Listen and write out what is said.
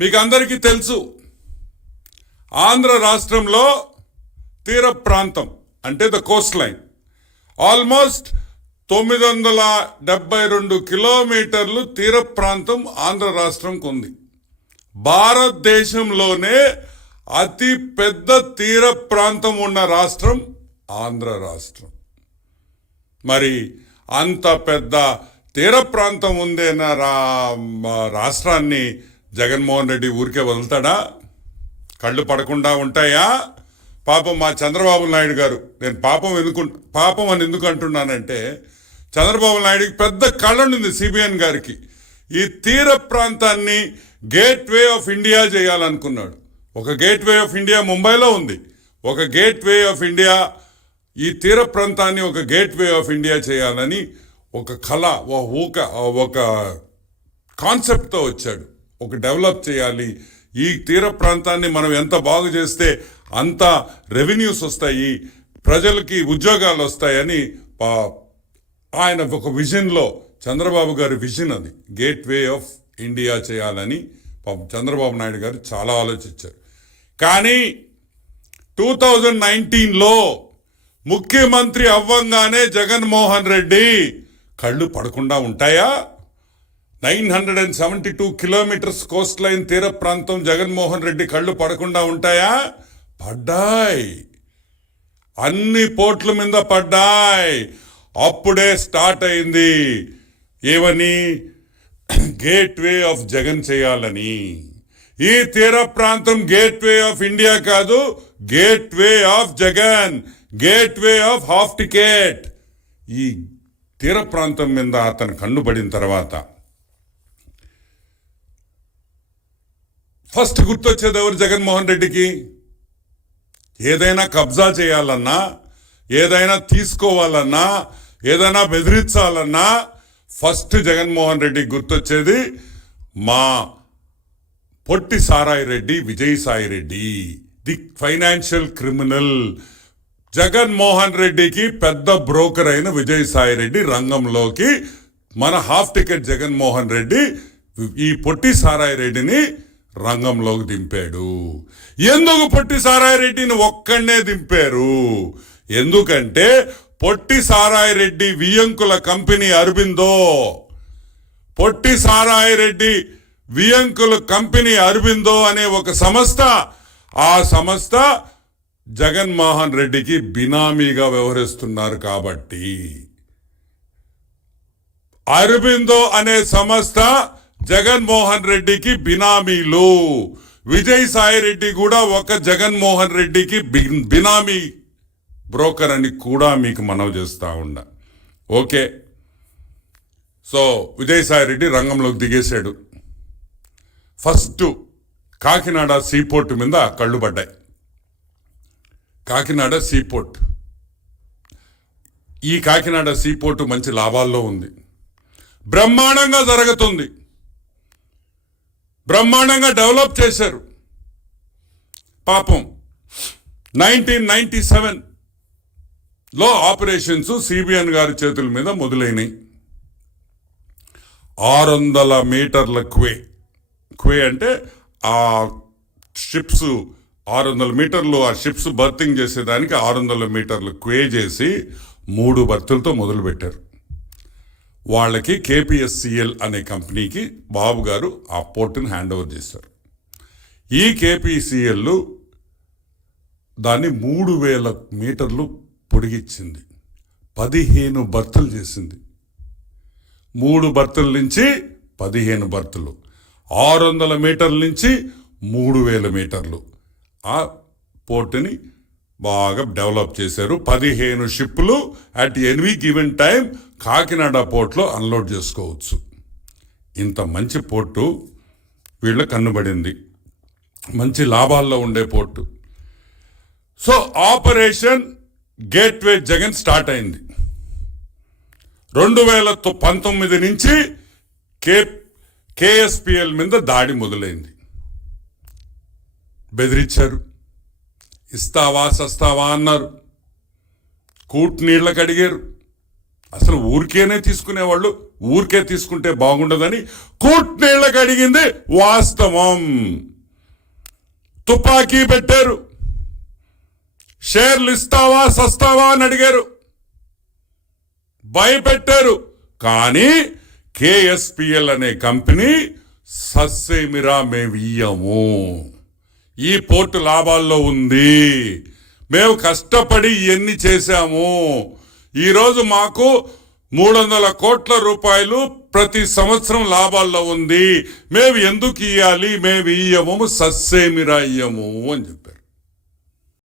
మీకు అందరికీ తెలుసు, ఆంధ్ర రాష్ట్రంలో తీర ప్రాంతం అంటే ద కోస్ట్ లైన్ ఆల్మోస్ట్ 972 కిలోమీటర్లు తీర ప్రాంతం ఆంధ్ర రాష్ట్రంకు ఉంది. భారతదేశంలోనే అతి పెద్ద తీర ప్రాంతం ఉన్న రాష్ట్రం ఆంధ్ర రాష్ట్రం. మరి అంత పెద్ద తీర ప్రాంతం ఉందేన రాష్ట్రాన్ని జగన్మోహన్ రెడ్డి ఊరికే వదులుతాడా? కళ్ళు పడకుండా ఉంటాయా? పాపం మా చంద్రబాబు నాయుడు గారు, నేను పాపం అని ఎందుకు అంటున్నానంటే, చంద్రబాబు నాయుడికి పెద్ద కళ్ళుండింది సిబిఎన్ గారికి. ఈ తీర ప్రాంతాన్ని గేట్వే ఆఫ్ ఇండియా చేయాలనుకున్నాడు. ఒక గేట్వే ఆఫ్ ఇండియా ముంబైలో ఉంది, ఒక గేట్వే ఆఫ్ ఇండియా ఈ తీర ప్రాంతాన్ని ఒక గేట్వే ఆఫ్ ఇండియా చేయాలని ఒక కళ, ఒక కాన్సెప్ట్తో వచ్చాడు. ఒక డెవలప్ చేయాలి, ఈ తీర ప్రాంతాన్ని మనం ఎంత బాగు చేస్తే అంత రెవెన్యూస్ వస్తాయి, ప్రజలకి ఉద్యోగాలు వస్తాయని ఆయన ఒక విజన్లో, చంద్రబాబు గారి విజన్ అది, గేట్వే ఆఫ్ ఇండియా చేయాలని చంద్రబాబు నాయుడు గారు చాలా ఆలోచించారు. కానీ 2019లో ముఖ్యమంత్రి అవ్వంగానే జగన్మోహన్ రెడ్డి కళ్ళు పడకుండా ఉంటాయా? 972 కిలోమీటర్స్ కోస్ట్ లైన్ తీర ప్రాంతం జగన్మోహన్ రెడ్డి కళ్ళు పడకుండా ఉంటాయా? పడ్డాయి, అన్ని పోర్ట్ల మీద పడ్డాయి. అప్పుడే స్టార్ట్ అయింది ఏమని, గేట్వే ఆఫ్ జగన్ చేయాలని. ఈ తీర ప్రాంతం గేట్వే ఆఫ్ ఇండియా కాదు, gateway of Jagan, gateway of half ticket. ఈ తీర ప్రాంతం మీద అతను కన్నుపడిన తర్వాత ఫస్ట్ గుర్తొచ్చేది ఎవరు జగన్మోహన్ రెడ్డికి? ఏదైనా కబ్జా చేయాలన్నా, ఏదైనా తీసుకోవాలన్నా, ఏదైనా బెదిరించాలన్నా ఫస్ట్ జగన్మోహన్ రెడ్డికి గుర్తొచ్చేది మా పొట్టి సారాయి Reddy, Vijayasai Reddy, the financial criminal. Jaganmohan రెడ్డికి పెద్ద బ్రోకర్ అయిన విజయసాయి రెడ్డి రంగంలోకి మన హాఫ్ టికెట్ జగన్మోహన్ రెడ్డి ఈ పొట్టి సారాయి రెడ్డిని రంగంలోకి దింపాడు. ఎందుకు పొట్టి సారాయి రెడ్డిని ఒక్కడనే దింపారు? ఎందుకంటే పొట్టి సారాయి రెడ్డి వియంకుల కంపెనీ అరబిందో, పొట్టి సారాయి రెడ్డి వియంకుల కంపెనీ అరబిందో అనే ఒక సంస్థ, ఆ సంస్థ జగన్మోహన్ రెడ్డికి బినామీగా వ్యవహరిస్తున్నారు. కాబట్టి అరబిందో అనే సంస్థ జగన్మోహన్ రెడ్డికి బినామీలు. విజయసాయి రెడ్డి కూడా ఒక జగన్మోహన్ రెడ్డికి బినామీ బ్రోకర్ అని కూడా మీకు మనవి చేస్తా ఉండ. ఓకే, సో విజయసాయి రెడ్డి రంగంలోకి దిగేశాడు. ఫస్ట్ కాకినాడ సీపోర్ట్ మీద కళ్ళు పడ్డాయి. కాకినాడ సీపోర్ట్, ఈ కాకినాడ సీపోర్ట్ మంచి లాభాల్లో ఉంది, బ్రహ్మాండంగా జరుగుతుంది, బ్రహ్మాండంగా డెవలప్ చేశారు. పాపం 1997లో ఆపరేషన్స్ సిబిఎన్ గారి చేతుల మీద మొదలైనవి. 600 మీటర్ల క్వే అంటే ఆ షిప్స్ 600 మీటర్లు, ఆ షిప్స్ బర్తింగ్ చేసేదానికి 600 మీటర్లు క్వే చేసి 3 బర్తులతో మొదలుపెట్టారు. వాళ్ళకి కేపీఎస్సిఎల్ అనే కంపెనీకి బాబు గారు ఆ పోర్టును హ్యాండ్ ఓవర్ చేశారు. ఈ కేపీసీఎల్ దాన్ని 3000 మీటర్లు పొడిగించింది, 15 బర్తులు చేసింది. 3 బర్తుల నుంచి 15 బర్తులు, 600 మీటర్ల నుంచి 3000 మీటర్లు ఆ పోర్టుని బాగా డెవలప్ చేశారు. 15 షిప్పులు at any given time Kakinada పోర్ట్లో అన్లోడ్ చేసుకోవచ్చు. ఇంత మంచి పోర్టు వీళ్ళ కన్నుబడింది, మంచి లాభాల్లో ఉండే port. So operation gateway Jagan start అయింది. 2019 నుంచి కేఎస్పిఎల్ మీద దాడి మొదలైంది. బెదిరించారు, ఇస్తావా సస్తావా అన్నారు, కూట్ నీళ్ళకి అడిగారు. అసలు ఊరికేనే తీసుకునేవాళ్ళు ఊరికే తీసుకుంటే బాగుండదని కూట్నీళ్ళకి అడిగింది వాస్తవం. తుపాకీ పెట్టారు, షేర్లు ఇస్తావా సస్తావా అని అడిగారు, భయపెట్టారు. కానీ కేఎస్పిఎల్ అనే కంపెనీ సస్సేమిరా మేము ఇయ్యము, ఈ పోర్టు లాభాల్లో ఉంది, మేము కష్టపడి ఇవన్నీ చేశాము, ఈరోజు మాకు 300 కోట్ల రూపాయలు ప్రతి సంవత్సరం లాభాల్లో ఉంది, మేము ఎందుకు ఇయ్యాలి, మేము ఇయ్యము, సస్సేమిరా ఇయ్యము అని చెప్పారు.